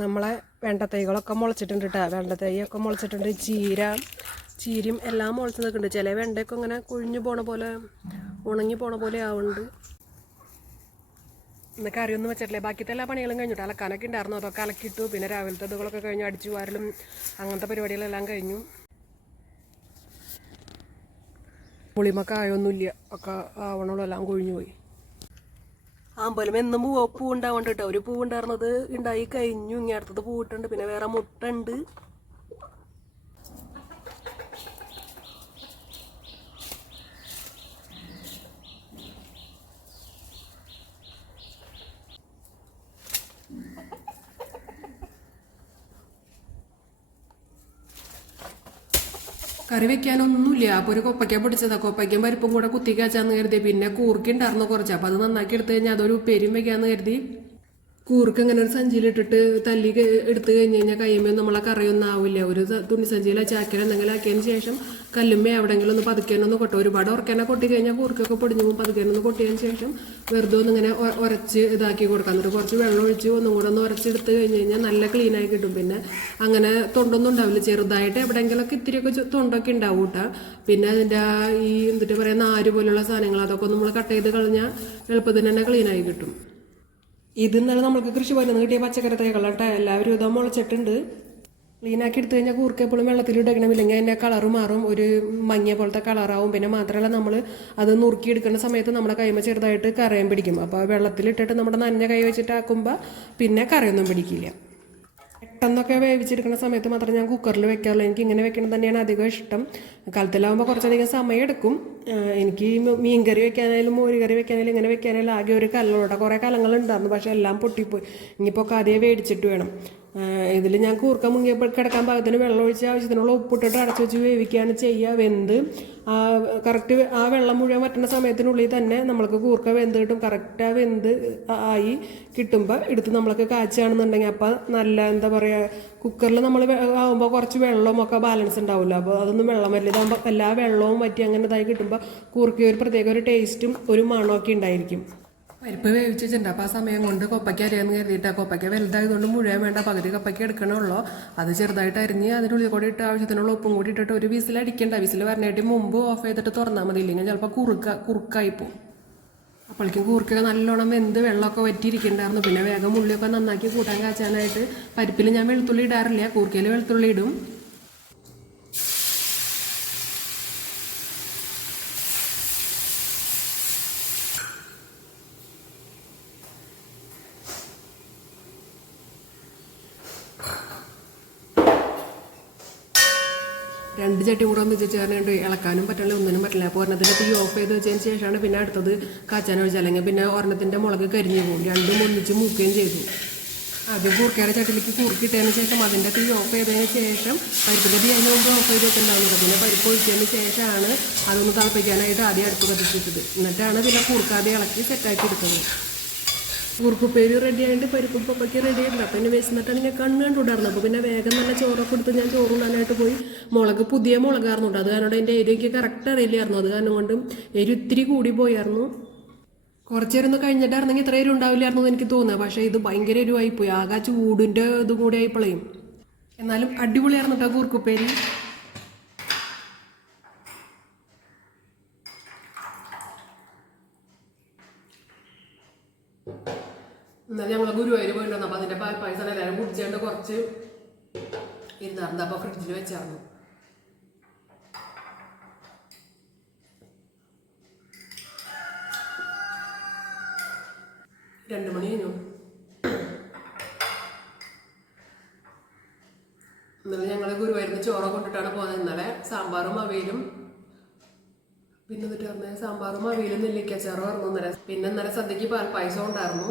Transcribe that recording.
നമ്മളെ വേണ്ട തൈകളൊക്കെ മുളച്ചിട്ടുണ്ട് കേട്ടോ വേണ്ട തൈയൊക്കെ മുളച്ചിട്ടുണ്ട്. ചീര ചീരയും എല്ലാം മുളച്ച് നിൽക്കുന്നുണ്ട് ചില വെണ്ടയൊക്കെ ഇങ്ങനെ കുഴിഞ്ഞു പോണ പോലെ ഉണങ്ങി പോണ പോലെ ആവുന്നുണ്ട്. ഇന്ന് കറിയൊന്നും വെച്ചിട്ടില്ലേ. ബാക്കിയത്തെ എല്ലാ പണികളും കഴിഞ്ഞിട്ട് അലക്കാനൊക്കെ ഉണ്ടായിരുന്നു. അതൊക്കെ അലക്കിയിട്ടു. പിന്നെ രാവിലത്തെ ഇതുകളൊക്കെ കഴിഞ്ഞു അടിച്ചു വാരലും അങ്ങനത്തെ പരിപാടികളെല്ലാം കഴിഞ്ഞു. പുളിമൊക്കെ ആയൊന്നുമില്ല. ഒക്കെ ആവണുള്ളൂ. എല്ലാം കൊഴിഞ്ഞു പോയി. അമ്പലം എന്നും പൂവ് പൂ ഉണ്ടാവണ്ട ഒരു പൂ ഉണ്ടായിരുന്നത് ഉണ്ടായി കഴിഞ്ഞു. ഇനി അടുത്തത് പൂവിട്ടുണ്ട്. പിന്നെ വേറെ മുട്ട ഉണ്ട് കറി വെക്കാനൊന്നുമില്ല ഒരു കൊപ്പയ്ക്ക പിടിച്ചതാ. കൊപ്പയ്ക്കും പരിപ്പും കൂടെ കുത്തി കാച്ചാന്ന് കരുതി. പിന്നെ കൂർക്കിണ്ടായിരുന്നു കുറച്ച്. അപ്പോൾ അത് നന്നാക്കി എടുത്തു കഴിഞ്ഞാൽ അതൊരു ഉപ്പേരിയും വെക്കാന്ന് കരുതി. കൂർക്ക് അങ്ങനെ ഒരു സഞ്ചിയിലിട്ടിട്ട് തല്ലി എടുത്ത് കഴിഞ്ഞ് കഴിഞ്ഞാൽ കയ്യുമ്പോൾ നമ്മളെ കറിയൊന്നും ആവില്ല. ഒരു തുണി സഞ്ചിയിൽ ചാക്കിൽ എന്തെങ്കിലും ആക്കിയതിന് ശേഷം കല്ലുമ്മ എവിടെയെങ്കിലും ഒന്ന് പതുക്കാനൊന്ന് കൊട്ട. ഒരുപാട് ഉറക്കാനെ കൊട്ടി കഴിഞ്ഞാൽ കൂർക്കൊക്കെ പൊടിഞ്ഞു പോകും. പതുക്കാനൊന്ന് കൊട്ടിയതിന് ശേഷം വെറുതെ ഒന്ന് ഇങ്ങനെ ഉരച്ച് ഇതാക്കി കൊടുക്കാം. എന്നിട്ട് കുറച്ച് വെള്ളം ഒഴിച്ച് ഒന്നും കൂടെ ഒന്ന് ഉരച്ചെടുത്ത് കഴിഞ്ഞ് കഴിഞ്ഞാൽ നല്ല ക്ലീനായി കിട്ടും. പിന്നെ അങ്ങനെ തൊണ്ടൊന്നും ഉണ്ടാവില്ല. ചെറുതായിട്ട് എവിടെയെങ്കിലുമൊക്കെ ഇത്തിരിയൊക്കെ തൊണ്ടൊക്കെ ഉണ്ടാവും കേട്ടോ പിന്നെ അതിന്റെ ഈ എന്നിട്ട് പറയുന്ന നാര് പോലുള്ള സാധനങ്ങൾ അതൊക്കെ നമ്മൾ കട്ട് ചെയ്ത് കളഞ്ഞാൽ എളുപ്പത്തിന് തന്നെ ക്ലീനായി കിട്ടും. ഇത് ഇന്നലെ നമ്മൾക്ക് കൃഷിഭവനിൽ നിന്ന് കിട്ടിയ പച്ചക്കറി തൈകളാട്ടെ എല്ലാവരും ഇതാ മുളച്ചിട്ടുണ്ട്. ക്ലീനാക്കി എടുത്തു കഴിഞ്ഞാൽ കൂർക്ക എപ്പോഴും ഇടണമെന്നില്ലെങ്കിൽ അതിന്റെ കളറ് മാറും. ഒരു മഞ്ഞ പോലത്തെ കളറാവും പിന്നെ മാത്രമല്ല നമ്മൾ അത് നുറുക്കി എടുക്കുന്ന സമയത്ത് നമ്മുടെ കൈമ ചെറുതായിട്ട് കറയാൻ പിടിക്കും. അപ്പോൾ വെള്ളത്തിലിട്ടിട്ട് നമ്മുടെ നനഞ്ഞ കൈ വെച്ചിട്ടാക്കുമ്പോൾ പിന്നെ കറയൊന്നും പിടിക്കില്ല. പെട്ടെന്നൊക്കെ വേവിച്ചെടുക്കുന്ന സമയത്ത് മാത്രമേ ഞാൻ കുക്കറിൽ വെക്കാറുള്ളൂ എനിക്ക് ഇങ്ങനെ വെക്കണം തന്നെയാണ് അധികം ഇഷ്ടം. കാലത്തിലാവുമ്പോൾ കുറച്ചധികം സമയം എടുക്കും എനിക്ക് മീൻ കറി വെക്കാനായാലും മോര് കറി വെക്കാനായാലും ഇങ്ങനെ വെക്കാനായാലും ആകെ ഒരു കല്ലോടെ കുറേ കലങ്ങളുണ്ടായിരുന്നു പക്ഷേ എല്ലാം പൊട്ടിപ്പോയി. ഇനിയിപ്പോൾ ഒക്കെ വേടിച്ചിട്ട് വേണം. ഇതിൽ ഞാൻ കൂർക്ക മുങ്ങിയപ്പോൾ കിടക്കാൻ പാകത്തിന് വെള്ളം ഒഴിച്ച് ആവശ്യത്തിനുള്ള ഉപ്പിട്ടിട്ട് അടച്ചു വെച്ച് വേവിക്കുകയാണ് ചെയ്യുക. വെന്ത് ആ കറക്റ്റ് ആ വെള്ളം മുഴുവൻ വറ്റുന്ന സമയത്തിനുള്ളിൽ തന്നെ നമ്മൾക്ക് കൂർക്ക വെന്ത് കിട്ടും. കറക്റ്റ് ആ വെന്ത് ആയി കിട്ടുമ്പോൾ എടുത്ത് നമ്മൾക്ക് കാച്ചാണെന്നുണ്ടെങ്കിൽ അപ്പം നല്ല എന്താ പറയുക കുക്കറിൽ നമ്മൾ ആകുമ്പോൾ കുറച്ച് വെള്ളമൊക്കെ ബാലൻസ് ഉണ്ടാവില്ല അപ്പോൾ അതൊന്നും വെള്ളം വരില്ല എല്ലാ വെള്ളവും വറ്റി അങ്ങനെ ഇതായി കിട്ടുമ്പോൾ കൂർക്ക ഒരു പ്രത്യേക ഒരു ടേസ്റ്റും ഒരു മണമൊക്കെ ഉണ്ടായിരിക്കും. പരിപ്പ് വേവിച്ചിട്ടുണ്ട്. വെച്ചിട്ടുണ്ട് അപ്പോൾ ആ സമയം കൊണ്ട് കൊപ്പയ്ക്ക അരിയാന്ന് കരുതിയിട്ട്. കൊപ്പയ്ക്ക വലുതായതുകൊണ്ട് മുഴുവൻ വേണ്ട. പകുതി കപ്പയ്ക്ക് എടുക്കണുള്ളൂ അത് ചെറുതായിട്ട് അരിഞ്ഞ് അതിനുള്ളിൽ കൂടി ഇട്ട് ആവശ്യത്തിനുള്ള ഉപ്പും കൂടി ഇട്ടിട്ട് ഒരു വിസിൽ അടിക്കണ്ട. വിസിൽ വരണേട്ട് മുമ്പ് ഓഫ് ചെയ്തിട്ട് തുറന്നാൽ മതി. ഇല്ലെങ്കിൽ ചിലപ്പോൾ കുറുക്ക കുറുക്കായി പോകും അപ്പോഴേക്കും കൂർക്കൊക്കെ നല്ലോണം വെന്ത് വെള്ളമൊക്കെ വറ്റിയിരിക്കണ്ടായിരുന്നു. പിന്നെ വേഗം ഉള്ളിയൊക്കെ നന്നാക്കി കൂട്ടാൻ കാച്ചാനായിട്ട് പരിപ്പിൽ ഞാൻ വെളുത്തുള്ളി ഇടാറില്ല. കൂർക്കയിൽ വെളുത്തുള്ളി ഇടും. രണ്ട് ചട്ടി കൂടെ ഒന്ന് ചേർന്നുണ്ട് ഇളക്കാനും പറ്റില്ല ഒന്നിനും പറ്റില്ല അപ്പോൾ ഒരെണ്ണത്തിന്റെ തീ ഓഫ് ചെയ്ത് വെച്ചതിന് ശേഷമാണ് പിന്നെ അടുത്തത് കാച്ചാൻ ഒഴിച്ചത്. അല്ലെങ്കിൽ പിന്നെ ഒരെണ്ണത്തിന്റെ മുളക് കരിഞ്ഞു പോകും രണ്ടും ഒന്നിച്ച് മൂക്കുകയും ചെയ്തു. അത് കൂർക്കയുടെ ചട്ടിലേക്ക് കൂർക്കിട്ടതിന് ശേഷം അതിന്റെ തീ ഓഫ് ചെയ്തതിന് ശേഷം പരിപ്പിന്റെ തീ അതിന് മുമ്പ് ഓഫ് ചെയ്ത് വെക്കുന്നുണ്ടാവുന്നത് പിന്നെ പരിപ്പ് ഒഴിച്ചതിന് ശേഷമാണ് അതൊന്ന് തിളപ്പിക്കാനായിട്ട് ആദ്യം അടുപ്പ് കത്തിച്ചിട്ടത്. എന്നിട്ടാണ് പിന്നെ കൂർക്കാതെ ഇളക്കി സെറ്റാക്കി എടുത്തത്. കൂർക്കുപ്പേര് റെഡി ആയിട്ട് പരിപ്പ് പപ്പയ്ക്ക് റെഡി ആയിട്ടില്ല അപ്പം എന്നെ വിശന്നിട്ടാണ് ഞാൻ കണ്ണ് കണ്ടുണ്ടായിരുന്നു അപ്പോൾ പിന്നെ വേഗം നല്ല ചോറൊക്കെ എടുത്ത് ഞാൻ ചോറ് ഉണ്ടാനായിട്ട് പോയി. മുളക് പുതിയ മുളകായിരുന്നു അത് കാരണം എന്റെ എരിയൊക്കെ കറക്റ്റ് അറിയില്ലായിരുന്നു. അത് കാരണം കൊണ്ടും എരി ഇത്തിരി കൂടി പോയായിരുന്നു. കുറച്ച് ഒന്ന് കഴിഞ്ഞിട്ടായിരുന്നെങ്കിൽ ഇത്ര എരിവ് ഉണ്ടാവില്ലായിരുന്നു എന്ന് എനിക്ക് തോന്നുക പക്ഷേ ഇത് ഭയങ്കര എരിവായിപ്പോയി. ആകെ ചൂടിന്റെ ഇതും കൂടി ആയിപ്പോളയും എന്നാലും അടിപൊളിയായിരുന്നു കേട്ടോ കൂർക്കുപ്പേരി എന്നാൽ ഞങ്ങൾ ഗുരുവായൂർ പോയിട്ടുണ്ടായിരുന്നു. അപ്പോൾ അതിന്റെ പാൽപ്പായസം എല്ലാവരും കുടിച്ചുകൊണ്ട് കുറച്ച് ഇരുന്നായിരുന്നു. അപ്പോൾ ഫ്രിഡ്ജിൽ വെച്ചായിരുന്നു രണ്ട് മണി കഴിഞ്ഞു. ഇന്നലെ ഞങ്ങൾ ഗുരുവായൂരിന്ന് ചോറ കൊണ്ടിട്ടാണ് പോകുന്നത് ഇന്നലെ സാമ്പാറും അവയിലും. പിന്നെ എന്നിട്ട് പറഞ്ഞ സാമ്പാറും അവയിലും നെല്ലിക്കച്ചാറും ഇന്നലെ. പിന്നെ ഇന്നലെ സദ്യക്ക് പാൽപ്പായസം ഉണ്ടായിരുന്നു.